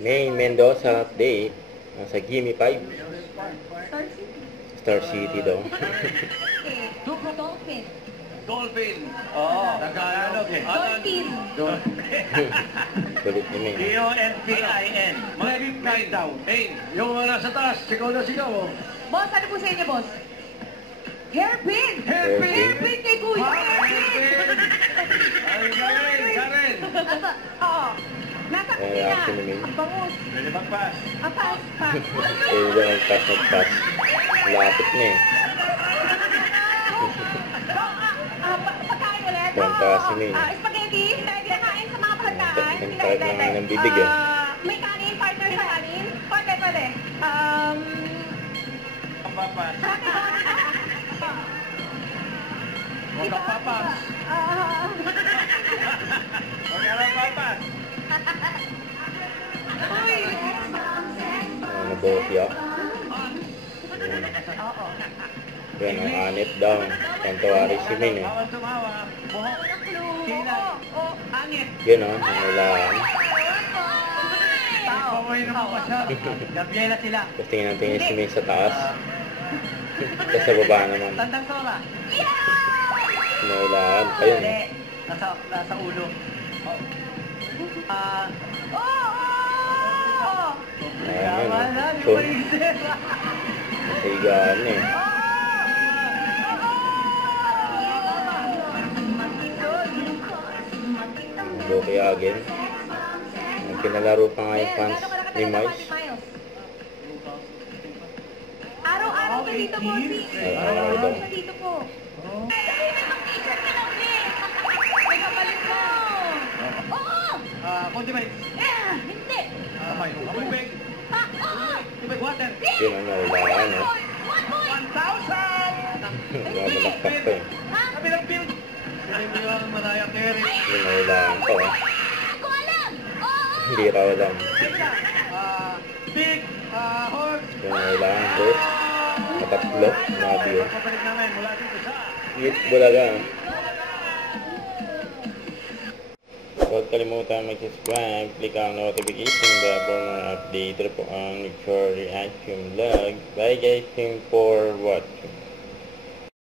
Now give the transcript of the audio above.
Main Mendoza update. Nasa Gimme 5. Star City. Star City daw. Dolphin. Dolphin. Oo. Tagalog eh. Dolphin. Kulit ni May. D-O-N-P-I-N. Flip right down. Hey, yung nasa taas, sigaw na sigaw. Boss, ano po sa inyo, boss? Hairpin! Hairpin. Hairpin kay Kuya! Hairpin! Ay, Karen! Oo. Nasa Ay, kanila. action ni May. Ang bangus. Pwede magpas. Pass. Eh, wala nagpas. Lapit na eh. Pagkain ulit. Kwenta si May. Spaghetti. Dahil kinakain sa mga pagkain. Kahit lang ng bibig eh. May kanin, partner sa kanin. Pwede. Ang papas. Huwag kang papas. Huwag ka lang papas. Nabotya. Oo. Yan ang anit daw. Kantuari si May eh. Bawal tumawa. Buhok. Kilat. Angit. Yun o, nangilaan. Pamoy naman pa siya. Gabriela sila. Tapos tingnan si May sa taas. Tapos sa baba naman. Tandang sola. Nangilaan. Ayun. Nasa ulo. Ayan o. So, nasigaan eh. Loki again. Pinalaro pa nga yung fans ni Miles. Araw-araw ka dito po, si. Araw-araw daw. ka dito po. Sabi na mag-t-shirt ka na ulit. May kapalit mo. Oo! Konti ba? Hindi. Kamay. Kamay bag. Oo! Tibay water. Yun ang nangilaan eh. 1,000! Mamalakpak pa eh. Sabi ng build. Sabi mo yung Mariah Carey. Yun nangilaan pa eh. Ako alam! Oo! Hindi raw alam. Big horse. Yun nangilaan boss. Matatlo. Nabio. Pabalik namin mula dito sa... Hit Bulaga. Huwag kalimutan mag-subscribe, click ang notification bell for more update. Ito po ang for reaction vlog. Bye guys, thanks for watching.